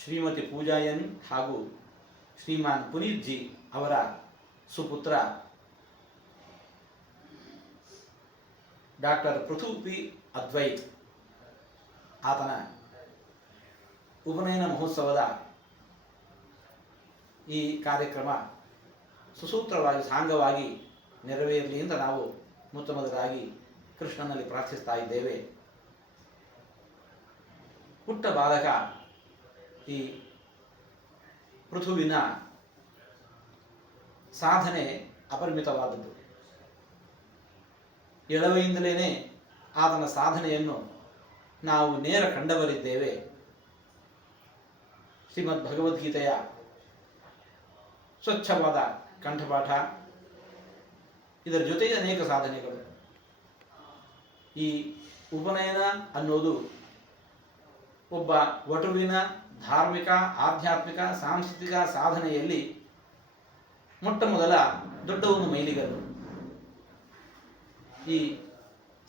ಶ್ರೀಮತಿ ಪೂಜಾಯನ್ ಹಾಗೂ ಶ್ರೀಮಾನ್ ಪುನೀತ್ ಜಿ ಅವರ ಸುಪುತ್ರ doctor Prithu P Advait ಆತನ ಉಪನಯನ ಮಹೋತ್ಸವದ ಈ ಕಾರ್ಯಕ್ರಮ ಸುಸೂತ್ರವಾಗಿ ಸಾಂಗವಾಗಿ ನೆರವೇರಲಿ ಅಂತ ನಾವು ಮೊದಲಾಗಿ ಕೃಷ್ಣನಲ್ಲಿ ಪ್ರಾರ್ಥಿಸ್ತಾ ಇದ್ದೇವೆ. ಪುಟ್ಟ ಬಾಲಕ ಈ ಪೃಥುವಿನ ಸಾಧನೆ ಅಪರಿಮಿತವಾದದ್ದು. ಎಳವೆಯಿಂದಲೇ ಆತನ ಸಾಧನೆಯನ್ನು ನಾವು ನೇರ ಕಂಡವರಿದ್ದೇವೆ. ಶ್ರೀಮದ್ ಭಗವದ್ಗೀತೆಯ ಸ್ವಚ್ಛವಾದ ಕಂಠಪಾಠ, ಇದರ ಜೊತೆಗೆ ಅನೇಕ ಸಾಧನೆಗಳು. ಈ ಉಪನಯನ ಅನ್ನೋದು ಒಬ್ಬ ವಟುವಿನ ಧಾರ್ಮಿಕ, ಆಧ್ಯಾತ್ಮಿಕ, ಸಾಂಸ್ಕೃತಿಕ ಸಾಧನೆಯಲ್ಲಿ ಮೊಟ್ಟ ಮೊದಲ ದೊಡ್ಡ ಒಂದು ಮೈಲಿಗಲ್ಲು. ಈ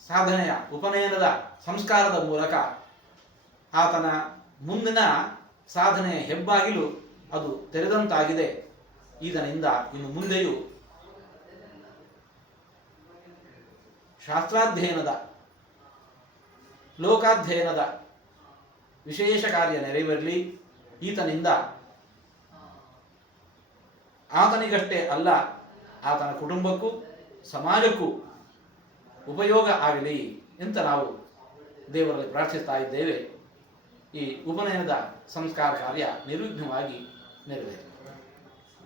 ಸಾಧನೆಯ ಉಪನಯನದ ಸಂಸ್ಕಾರದ ಮೂಲಕ ಆತನ ಮುಂದಿನ ಸಾಧನೆಯ ಹೆಬ್ಬಾಗಿಲು ಅದು ತೆರೆದಂತಾಗಿದೆ. ಈತನಿಂದ ಇನ್ನು ಮುಂದೆಯೂ ಶಾಸ್ತ್ರಾಧ್ಯಯನದ, ಲೋಕಾಧ್ಯಯನದ ವಿಶೇಷ ಕಾರ್ಯ ನೆರವೇರಲಿ. ಈತನಿಂದ ಆತನಿಗಷ್ಟೇ ಅಲ್ಲ, ಆತನ ಕುಟುಂಬಕ್ಕೂ ಸಮಾಜಕ್ಕೂ ಉಪಯೋಗ ಆಗಲಿ ಅಂತ ನಾವು ದೇವರಲ್ಲಿ ಪ್ರಾರ್ಥಿಸ್ತಾ ಇದ್ದೇವೆ. ಈ ಉಪನಯನದ ಸಂಸ್ಕಾರ ಕಾರ್ಯ ನಿರ್ವಿಘ್ನವಾಗಿ ನೆರವೇರಲಿ.